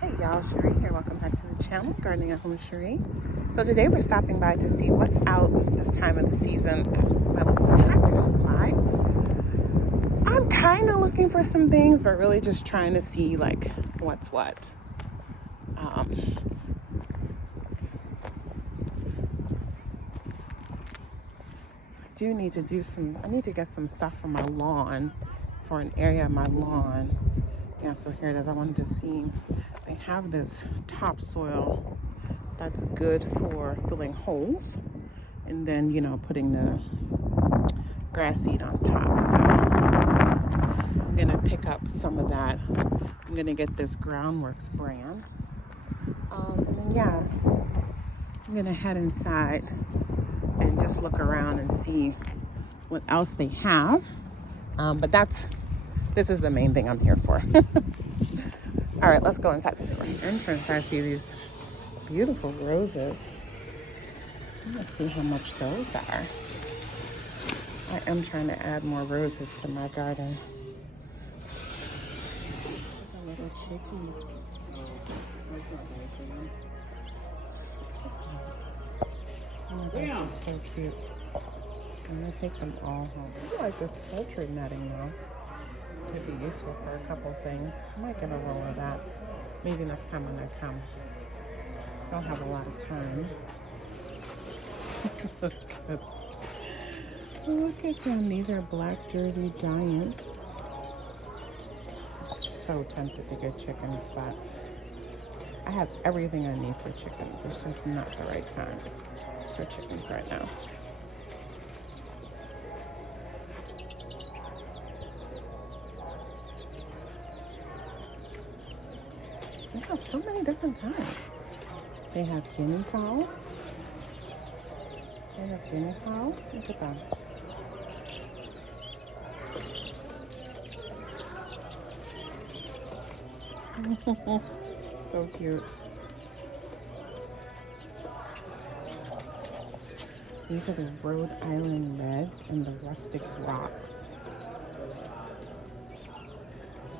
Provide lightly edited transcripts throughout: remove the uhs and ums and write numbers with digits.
Hey y'all, Cherie here. Welcome back to the channel, Gardening at Home with Cherie. So today we're stopping by to see what's out this time of the season at my local Tractor Supply. I'm kind of looking for some things, but really just trying to see like what's what. I do need to do I need to get some stuff for my lawn, for an area of my lawn. Yeah, so here it is. I wanted to see, they have this topsoil that's good for filling holes and then, you know, putting the grass seed on top. So I'm gonna pick up some of that. I'm gonna get this Groundworks brand. And then, yeah, I'm gonna head inside and just look around and see what else they have. But this is the main thing I'm here for. All right, let's go inside the entrance. I see these beautiful roses. Let's see how much those are. I am trying to add more roses to my garden. The little chickies. Oh my gosh, they're so cute. I'm gonna take them all home. I like this poultry netting though. Could be useful for a couple things. I might get a roll of that. Maybe next time when I come. Don't have a lot of time. Look at them. These are Black Jersey Giants. I'm so tempted to get chickens, but I have everything I need for chickens. It's just not the right time for chickens right now. They have so many different kinds. They have guinea fowl. Look at that. So cute. These are the Rhode Island Reds and the Rustic Rocks.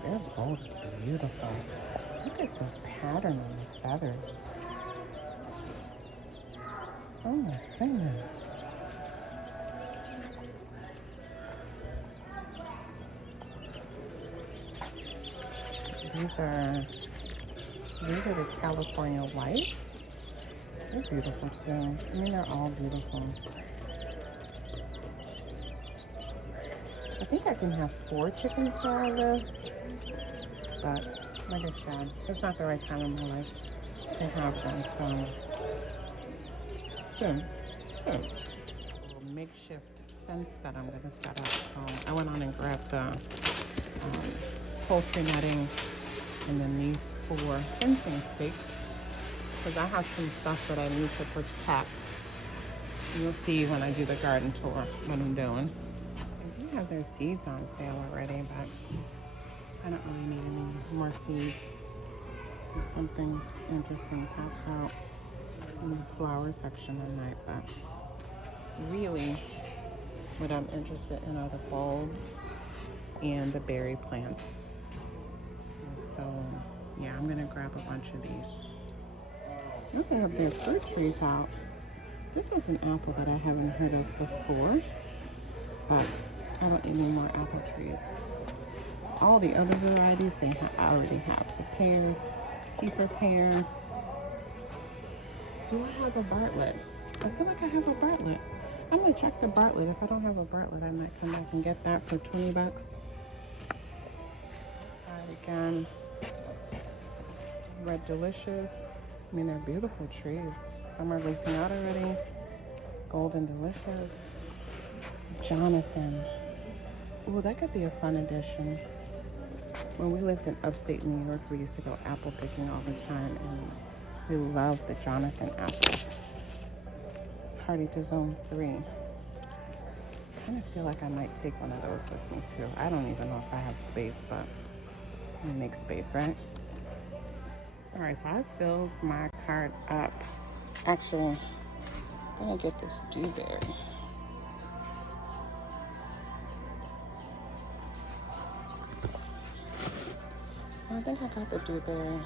They're both beautiful. Look at the pattern on the feathers. Oh my goodness. These are the California Whites. They're beautiful too. I mean, they're all beautiful. I think I can have 4 chickens where I live, but like I said, it's not the right time in my life to have them, so soon. A little makeshift fence that I'm gonna set up. So I went on and grabbed the poultry netting and then these 4 fencing stakes because I have some stuff that I need to protect. You'll see when I do the garden tour what I'm doing. I do have their seeds on sale already, but I don't really need any more seeds. If something interesting pops out in the flower section, I might, but really what I'm interested in are the bulbs and the berry plant. And so yeah, I'm gonna grab a bunch of these. They also have their fruit trees out. This is an apple that I haven't heard of before, but I don't need any more apple trees. All the other varieties I already have. The pears, keeper pear. Do I have a Bartlett? I feel like I have a Bartlett. I'm gonna check the Bartlett. If I don't have a Bartlett, I might come back and get that for 20 bucks. Again, Red Delicious. I mean, they're beautiful trees. Some are leafing out already. Golden Delicious. Jonathan. Oh, that could be a fun addition. When we lived in upstate New York, we used to go apple picking all the time, and we loved the Jonathan apples. It's Hardy to Zone 3. I kind of feel like I might take one of those with me too. I don't even know if I have space, but I make space, right? All right, so I filled my cart up. Actually, I'm gonna get this dewberry. I think I got the dewberry.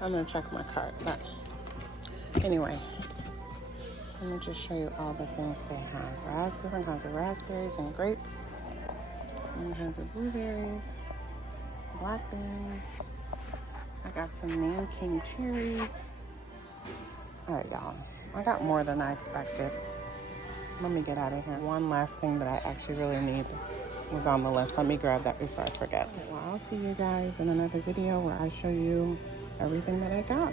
I'm gonna check my cart, but anyway, let me just show you all the things they have. Different kinds of raspberries and grapes, different kinds of blueberries, blackberries. I got some Nanking cherries. All right, y'all, I got more than I expected. Let me get out of here. One last thing that I actually really need was on the list. Let me grab that before I forget. Well, I'll see you guys in another video where I show you everything that I got.